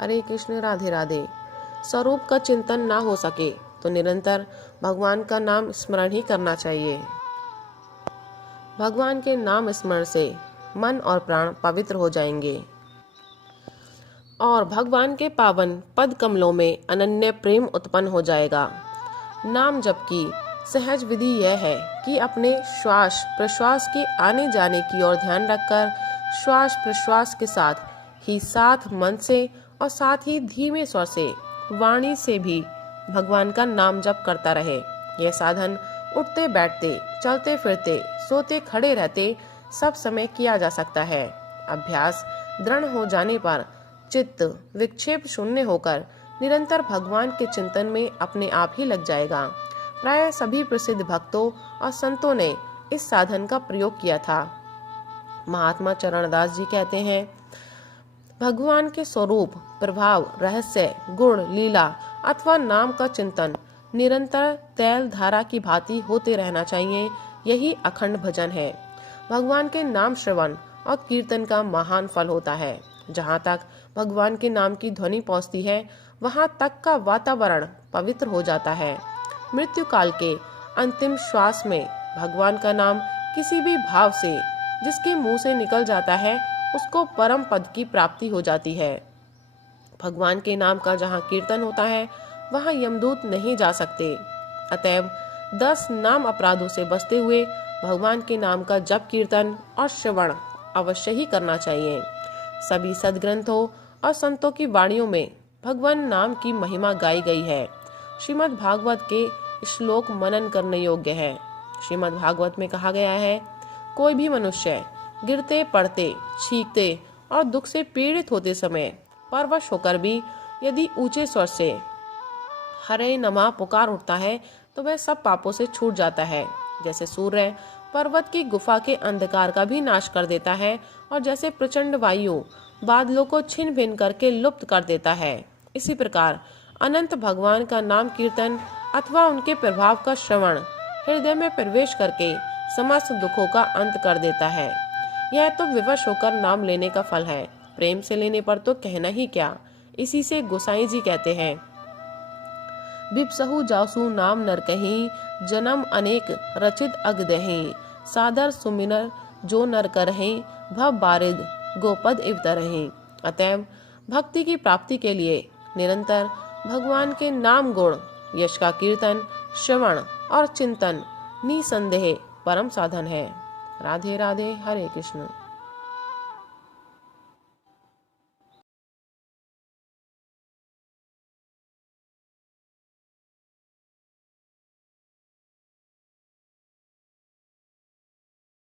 हरे कृष्ण, राधे राधे। स्वरूप का चिंतन ना हो सके तो निरंतर भगवान का नाम स्मरण ही करना चाहिए। भगवान के नाम स्मरण से मन और प्राण पवित्र हो जाएंगे और भगवान के पावन पद कमलों में अनन्य प्रेम उत्पन्न हो जाएगा। नाम जप की सहज विधि यह है कि अपने श्वास प्रश्वास के आने जाने की ओर ध्यान रखकर श्वास प्रश्वास के साथ ही साथ मन से और साथ ही धीमे स्वर से वाणी से भी भगवान का नाम जप करता रहे। यह साधन उठते बैठते, चलते फिरते, सोते खड़े रहते सब समय किया जा सकता है। अभ्यास दृढ़ हो जाने पर चित्त विक्षेप शून्य होकर निरंतर भगवान के चिंतन में अपने आप ही लग जाएगा। प्राय सभी प्रसिद्ध भक्तों और संतों ने इस साधन का प्रयोग किया था। महात्मा चरणदास जी कहते हैं, भगवान के स्वरूप, प्रभाव, रहस्य, गुण, लीला अथवा नाम का चिंतन निरंतर तैल धारा की भांति होते रहना चाहिए। यही अखंड भजन है। भगवान के नाम श्रवण और कीर्तन का महान फल होता है। जहाँ तक भगवान के नाम की ध्वनि पहुँचती है वहाँ तक का वातावरण पवित्र हो जाता है। मृत्यु काल के अंतिम श्वास में भगवान का नाम किसी भी भाव से जिसके मुंह से निकल जाता है उसको परम पद की प्राप्ति हो जाती है। भगवान के नाम का जहाँ कीर्तन होता है वहाँ यमदूत नहीं जा सकते। अतएव 10 नाम अपराधों से बचते हुए भगवान के नाम का जप, कीर्तन और श्रवण अवश्य ही करना चाहिए। सभी सद्ग्रंथों और संतों की वाणियों में भगवान नाम की महिमा गाई गई है। श्रीमद् भागवत के श्लोक मनन करने योग्य है। श्रीमद् भागवत में कहा गया है, कोई भी मनुष्य गिरते पड़ते, छींकते और दुख से पीड़ित होते समय परवश होकर भी यदि ऊंचे स्वर से हरे नमः पुकार उठता है तो वह सब पापों से छूट जाता है। जैसे सूर्य पर्वत की गुफा के अंधकार का भी नाश कर देता है और जैसे प्रचंड वायु बादलों को छिन भिन करके लुप्त कर देता है, इसी प्रकार अनंत भगवान का नाम कीर्तन अथवा उनके प्रभाव का श्रवण हृदय में प्रवेश करके समस्त दुखों का अंत कर देता है। यह तो विवश होकर नाम लेने का फल है। प्रेम से लेने पर तो कहना ही क्या। इसी से गोसाई जी कहते हैं, बिपसहु जासु नाम नर कहीं, जन्म अनेक रचित अगदहीं, सादर सुमिनर जो नर करहीं, भव बारिद गोपद इव तरहीं। अतएव भक्ति की प्राप्ति के लिए निरंतर भगवान के नाम गुण, यश का कीर्तन, श्रवण और चिंतन निसंदेह परम साधन है। राधे राधे, हरे कृष्ण।